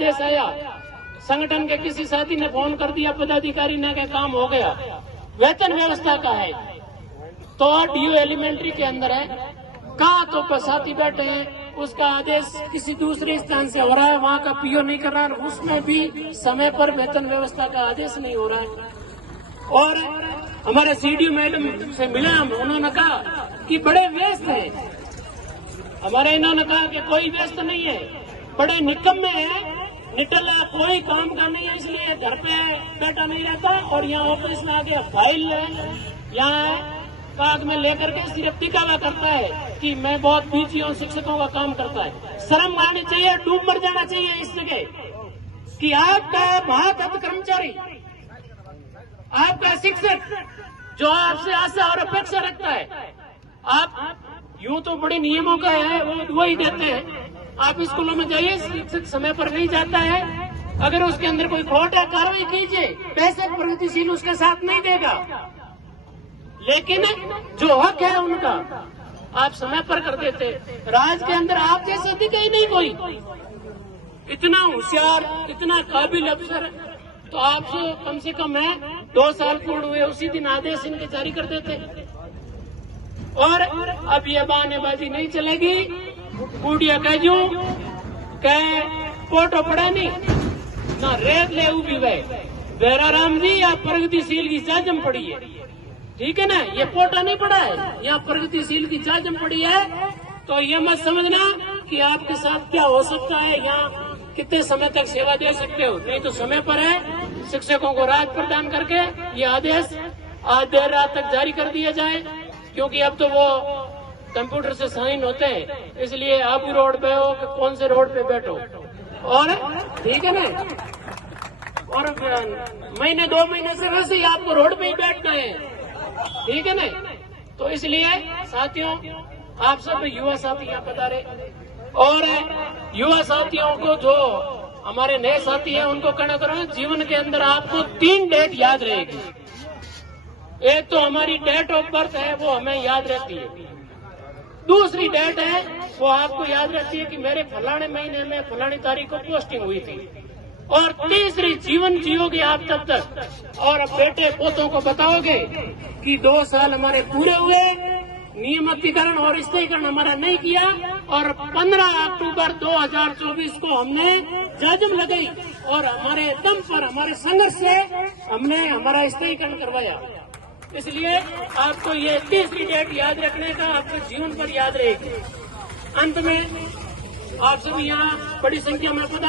आदेश आया, संगठन के किसी साथी ने फोन कर दिया, पदाधिकारी ने कहा काम हो गया, वेतन व्यवस्था का है तो डीयू एलिमेंट्री के अंदर है, कहाँ तो साथी बैठे हैं, उसका आदेश किसी दूसरे स्थान से हो रहा है, वहाँ का पीओ नहीं कर रहा है, उसमें भी समय पर वेतन व्यवस्था का आदेश नहीं हो रहा है। और हमारे सीडीओ मैडम से मिला हम, उन्होंने कहा कि बड़े व्यस्त हैं, हमारे इन्होंने कहा कि कोई व्यस्त नहीं है, बड़े निकम्मे हैं, निटला कोई काम का नहीं है, इसलिए घर पे बैठा नहीं रहता और यहाँ ऑफिस में आके फाइल यहाँ कागज में लेकर के सिर्फ दिखावा करता है कि मैं बहुत बिजी हूँ, शिक्षकों का काम करता है। शर्म आनी चाहिए, डूब मर जाना चाहिए इस जगह कि आपका महापद कर्मचारी, आपका शिक्षक जो आपसे आशा और अपेक्षा रखता है, आप यूं तो बड़े नियमों का है वो ही देते हैं, आप स्कूलों में जाइए, शिक्षक समय पर नहीं जाता है, अगर उसके अंदर कोई खोट है कार्रवाई कीजिए, पैसे प्रगतिशील उसके साथ नहीं देगा, लेकिन जो हक है उनका आप समय पर कर देते। राज के अंदर आप जैसे दिखे ही नहीं कोई, इतना होशियार, इतना काबिल अफसर, तो आपसे कम से कम है 2 साल पूर्ण हुए उसी दिन आदेश इनके जारी कर देते। और अब ये बहानेबाजी नहीं चलेगी, गुड़िया कहजू कह फोटो पड़ा नहीं ना रेत ले उभी वह बेराराम जी या प्रगतिशील की जाजम पड़ी है, ठीक है ना, ये पोटा नहीं पड़ा है, यहाँ प्रगतिशील की जाजम पड़ी है, तो ये मत समझना कि आपके साथ क्या हो सकता है, यहाँ कितने समय तक सेवा दे सकते हो, नहीं तो समय पर है शिक्षकों को राहत प्रदान करके ये आदेश आज देर रात तक जारी कर दिया जाए, क्योंकि अब तो वो कंप्यूटर से साइन होते हैं, इसलिए आप भी रोड पे हो, कौन से रोड पे बैठो, और ठीक है ना, और महीने 2 महीने से वैसे ही आपको रोड पे ही बैठना है, ठीक है ना। तो इसलिए साथियों, आप सब युवा साथी यहाँ पधारे, और युवा साथियों को जो हमारे नए साथी हैं उनको कहना करो, जीवन के अंदर आपको 3 डेट याद रहेगी। एक तो हमारी डेट ऑफ बर्थ है, वो हमें याद रहती है, दूसरी डेट है वो आपको याद रहती है कि मेरे फलाने महीने में फलानी तारीख को पोस्टिंग हुई थी, और तीसरी जीवन जियोगे आप तब तक, और अब बेटे पोतों को बताओगे कि 2 साल हमारे पूरे हुए, नियमितीकरण और स्थायीकरण हमारा नहीं किया, और 15 अक्टूबर 2024 को हमने जाजम लगाई और हमारे दम पर, हमारे संघर्ष से हमने हमारा स्थायीकरण करवाया। इसलिए आपको ये तीसरी डेट याद रखने का आपके जीवन पर याद रहेगी। अंत में आप सभी यहाँ बड़ी संख्या में पधारे।